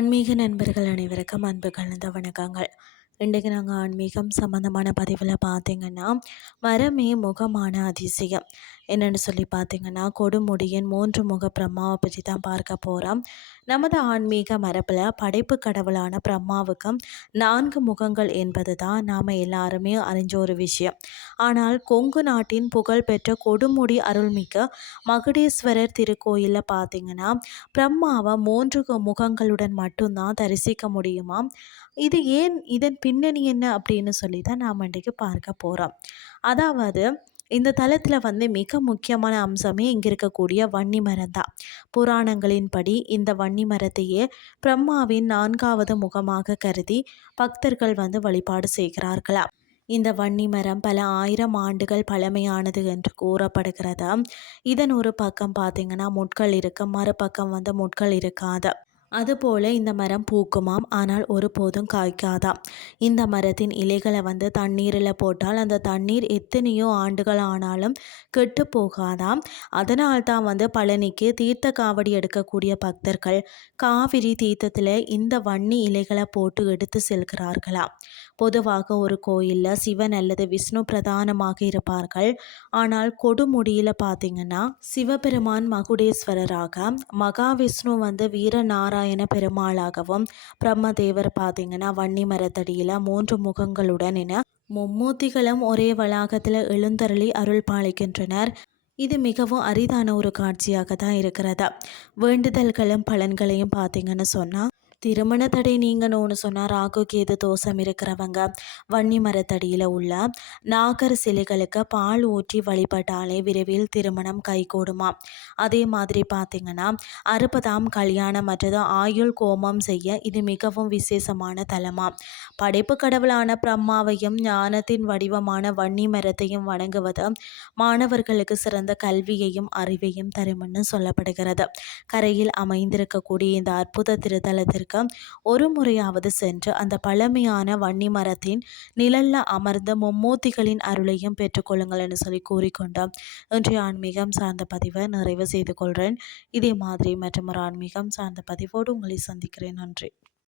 ஆன்மீக நண்பர்கள் அனைவருக்கும் அன்பு கலந்த வணக்கங்கள். இன்றைக்கு நாங்கள் ஆன்மீகம் சம்மந்தமான பதிவில் பார்த்தீங்கன்னா, மரமே முகமான அதிசயம் என்னென்னு சொல்லி பார்த்தீங்கன்னா, கொடுமுடியின் 3 முக பிரம்மாவை பற்றி தான் பார்க்க போகிறோம். நமது ஆன்மீக மரபில் படைப்பு கடவுளான பிரம்மாவுக்கும் 4 முகங்கள் என்பது தான் நாம் எல்லாருமே அறிஞ்ச ஒரு விஷயம். ஆனால் கொங்கு நாட்டின் புகழ்பெற்ற கொடுமுடி அருள்மிக்க மகுடேஸ்வரர் திருக்கோயிலில் பார்த்தீங்கன்னா, பிரம்மாவை 3 முகங்களுடன் மட்டும்தான் தரிசிக்க முடியுமாம். இது ஏன், இதன் பின்னணி என்ன அப்படின்னு சொல்லி தான் நாம் இன்றைக்கு பார்க்க போகிறோம். அதாவது இந்த தலத்தில் மிக முக்கியமான அம்சமே இங்கே இருக்கக்கூடிய வன்னி மரம் தான். புராணங்களின்படி இந்த வன்னி மரத்தையே பிரம்மாவின் 4வது முகமாக கருதி பக்தர்கள் வழிபாடு செய்கிறார்களாம். இந்த வன்னி மரம் பல 1000 ஆண்டுகள் பழமையானது என்று கூறப்படுகிறது. இதன் ஒரு பக்கம் பார்த்திங்கன்னா முட்கள் இருக்கும், மறுபக்கம் முட்கள் இருக்காது. அதுபோல் இந்த மரம் பூக்குமாம், ஆனால் ஒருபோதும் காய்க்காதாம். இந்த மரத்தின் இலைகளை தண்ணீரில் போட்டால் அந்த தண்ணீர் எத்தனையோ ஆண்டுகள் ஆனாலும் கெட்டு போகாதாம். அதனால்தான் பழனிக்கு தீர்த்த காவடி எடுக்கக்கூடிய பக்தர்கள் காவிரி தீர்த்தத்தில் இந்த வன்னி இலைகளை போட்டு எடுத்து செல்கிறார்களாம். பொதுவாக ஒரு கோயிலில் சிவன் அல்லது விஷ்ணு பிரதானமாக இருப்பார்கள். ஆனால் கொடுமுடியில் பார்த்திங்கன்னா சிவபெருமான் மகுடேஸ்வரராக, மகாவிஷ்ணு வீரநாராயண பெருமாளாகவும், பிரம்மதேவர் பார்த்திங்கன்னா வன்னி மரத்தடியில் 3 முகங்களுடன் என மும்மூர்த்திகளும் ஒரே வளாகத்தில் எழுந்தருளி அருள் பாலிக்கின்றனர். இது மிகவும் அரிதான ஒரு காட்சியாக தான் இருக்கிறது. வேண்டுதல்களும் பலன்களையும் பார்த்திங்கன்னு சொன்னால், திருமண தடை நீங்கணும்னு சொன்னால் ராகு கேது தோஷம் இருக்கிறவங்க வன்னி மரத்தடியில் உள்ள நாகர் சிலைகளுக்கு பால் ஊற்றி வழிபட்டாலே விரைவில் திருமணம் கைகூடுமா. அதே மாதிரி பார்த்திங்கன்னா 60ஆம் கல்யாணம் மற்றது ஆயுள் கோமம் செய்ய இது மிகவும் விசேஷமான தலமாம். படைப்பு கடவுளான பிரம்மாவையும் ஞானத்தின் வடிவமான வன்னி மரத்தையும் வணங்குவது மாணவர்களுக்கு சிறந்த கல்வியையும் அறிவையும் தரும்னு சொல்லப்படுகிறது. கரையில் அமைந்திருக்கக்கூடிய இந்த அற்புத திருத்தலத்திற்கு ஒரு முறையாவது சென்று அந்த பழமையான வன்னி மரத்தின் நிழல்ல அமர்ந்த மும்மூர்த்திகளின் அருளையும் பெற்றுக்கொள்ளுங்கள் என்று சொல்லி கூறிக்கொண்டோம். இன்றைய ஆன்மீகம் சார்ந்த பதிவை நிறைவு செய்து கொள்கிறேன். இதே மாதிரி மற்றும் ஒரு ஆன்மீகம் சார்ந்த பதிவோடு உங்களை சந்திக்கிறேன். நன்றி.